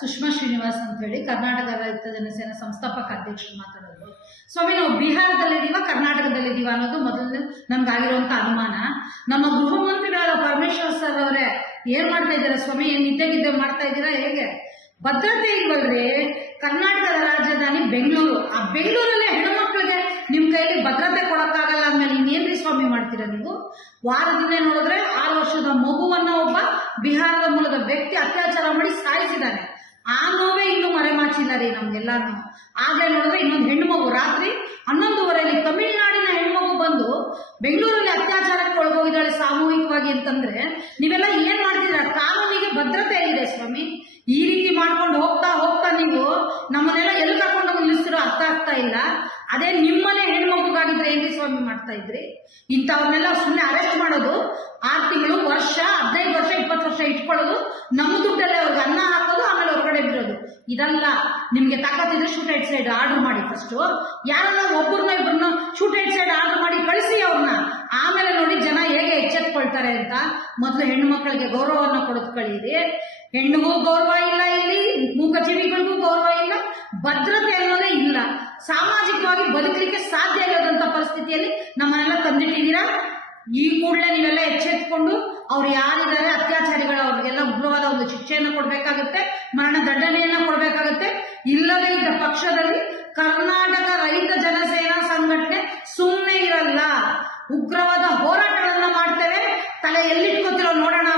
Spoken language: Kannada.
ಸುಷ್ಮಾ ಶ್ರೀನಿವಾಸ್ ಅಂತ ಹೇಳಿ ಕರ್ನಾಟಕ ರೈತ ಜನಸೇನಾ ಸಂಸ್ಥಾಪಕ ಅಧ್ಯಕ್ಷರು ಮಾತಾಡೋದು. ಸ್ವಾಮಿ, ನಾವು ಬಿಹಾರದಲ್ಲಿದ್ದೀವ ಕರ್ನಾಟಕದಲ್ಲಿದ್ದೀವ ಅನ್ನೋದು ಮೊದಲು ನಮ್ಗಾಗಿರುವಂತ ಅನುಮಾನ. ನಮ್ಮ ಗೃಹ ಮಂತ್ರಿಗಳಾದ ಪರಮೇಶ್ವರ್ ಸರ್ ಅವರೇ ಏನ್ ಮಾಡ್ತಾ ಇದ್ದೀರಾ ಸ್ವಾಮಿ? ಏನ್ ನಿದ್ದೆ ಮಾಡ್ತಾ ಇದ್ದೀರಾ? ಹೇಗೆ ಭದ್ರತೆ ಇಲ್ವಲ್ರಿ? ಕರ್ನಾಟಕದ ರಾಜಧಾನಿ ಬೆಂಗಳೂರು, ಆ ಬೆಂಗಳೂರಲ್ಲೇ ಹೆಣ್ಮಕ್ಳಿಗೆ ನಿಮ್ ಕೈಲಿ ಭದ್ರತೆ ಕೊಡಕ್ಕಾಗಲ್ಲ ಅಂದ್ಮೇಲೆ ಇನ್ನೇನ್ರಿ ಸ್ವಾಮಿ ಮಾಡ್ತೀರಾ ನೀವು? ವಾರದಿಂದ ನೋಡಿದ್ರೆ 6 ವರ್ಷದ ಮಗುವನ್ನ ಒಬ್ಬ ಬಿಹಾರದ ಮೂಲದ ವ್ಯಕ್ತಿ ಅತ್ಯಾಚಾರ ಮಾಡಿ ಸಾಯಿಸಿದ್ದಾನೆ. ಆ ನೋವೇ ಇನ್ನು ಮರೆಮಾಚಿದ್ದಾರೆ ನಮ್ಗೆಲ್ಲಾನು. ಆಗ್ಲೇ ನೋಡಿದ್ರೆ ಇನ್ನೊಂದು ಹೆಣ್ಮಗು ರಾತ್ರಿ 11:30 ತಮಿಳುನಾಡಿನ ಹೆಣ್ಮಗು ಬಂದು ಬೆಂಗಳೂರಲ್ಲಿ ಅತ್ಯಾಚಾರಕ್ಕೆ ಒಳಗೋಗಿದ್ದಾಳೆ ಸಾಮೂಹಿಕವಾಗಿ ಅಂತಂದ್ರೆ ನೀವೆಲ್ಲ ಏನ್ ಮಾಡ್ತಿದ್ರ? ಕಾನೂನಿಗೆ ಭದ್ರತೆ ಎಲ್ಲಿದೆ ಸ್ವಾಮಿ? ಈ ರೀತಿ ಮಾಡ್ಕೊಂಡು ಹೋಗ್ತಾ ಹೋಗ್ತಾ ನೀವು ನಮ್ಮನ್ನೆಲ್ಲ ಎಲ್ಲಿ ಕರ್ಕೊಂಡು ನಿಲ್ಲಿಸ್ತಿರೋ ಅರ್ಥ ಆಗ್ತಾ ಇಲ್ಲ. ಅದೇ ನಿಮ್ಮನೆ ಹೆಣ್ಮಗುಗಾಗಿದ್ರೆ ಏನ್ರಿ ಸ್ವಾಮಿ ಮಾಡ್ತಾ ಇದ್ರಿ? ಇಂಥವ್ರನ್ನೆಲ್ಲ ಸುಮ್ಮನೆ ಅರೆಸ್ಟ್ ಮಾಡೋದು, 6 ತಿಂಗಳು, ವರ್ಷ, 15 ವರ್ಷ, 20 ವರ್ಷ ಇಟ್ಕೊಳ್ಳೋದು, ನಮ್ಮ ದುಡ್ಡಲ್ಲೇ ಅವ್ರಿಗೆ ಅನ್ನ ಹಾಕೋದು, ಆಮೇಲೆ ಹೊರಗಡೆ ಬಿಡೋದು. ಇದಲ್ಲ. ನಿಮ್ಗೆ ತಾಕತ್ತಿದ್ರೆ ಶೂಟ್ ಔಟ್ ಸೈಡ್ ಆರ್ಡರ್ ಮಾಡಿ. ಫಸ್ಟ್ ಯಾರನ್ನ ಒಬ್ಬರನ್ನ ಇಬ್ಬರನ್ನ ಶೂಟ್ ಔಟ್ ಸೈಡ್ ಆರ್ಡರ್ ಮಾಡಿ ಕಳಿಸಿ ಅವ್ರನ್ನ. ಆಮೇಲೆ ನೋಡಿ ಜನ ಹೇಗೆ ಎಚ್ಚೆತ್ಕೊಳ್ತಾರೆ ಅಂತ. ಮೊದಲು ಹೆಣ್ಣು ಮಕ್ಕಳಿಗೆ ಗೌರವವನ್ನು ಕೊಡೋದು ಕಳೀರಿ. ಹೆಣ್ಣಿಗೂ ಗೌರವ ಇಲ್ಲ, ಇಲ್ಲಿ ಮೂಕಜೀವಿಗಳಿಗೂ ಗೌರವ ಇಲ್ಲ, ಭದ್ರತೆ ಅನ್ನೋದೇ ಇಲ್ಲ. ಸಾಮಾಜಿಕವಾಗಿ ಬದುಕಲಿಕ್ಕೆ ಸಾಧ್ಯ ಇಲ್ಲದಂತ ಪರಿಸ್ಥಿತಿಯಲ್ಲಿ ನಮ್ಮನ್ನೆಲ್ಲ ತಂದಿಟ್ಟಿದ್ದೀರಾ. ಈ ಕೂಡಲೇ ನೀವೆಲ್ಲ ಎಚ್ಚೆತ್ಕೊಂಡು ಅವ್ರು ಯಾರಿದ್ದಾರೆ ಅತ್ಯಾಚಾರಿಗಳು ಅವ್ರಿಗೆಲ್ಲ ಉಗ್ರವಾದ ಒಂದು ಶಿಕ್ಷೆಯನ್ನು ಕೊಡ್ಬೇಕಾಗತ್ತೆ, ಮರಣ ದಂಡನೆಯನ್ನ ಕೊಡ್ಬೇಕಾಗತ್ತೆ. ಇಲ್ಲದೇ ಇದ್ದ ಪಕ್ಷದಲ್ಲಿ ಕರ್ನಾಟಕ ರೈತ ಜನಸೇನಾ ಸಂಘಟನೆ ಸುಮ್ಮನೆ ಇರಲ್ಲ. ಉಗ್ರವಾದ ಹೋರಾಟಗಳನ್ನ ಮಾಡ್ತೇವೆ. ತಲೆ ಎಲ್ಲಿಟ್ಕೋತಿರೋ ನೋಡೋಣ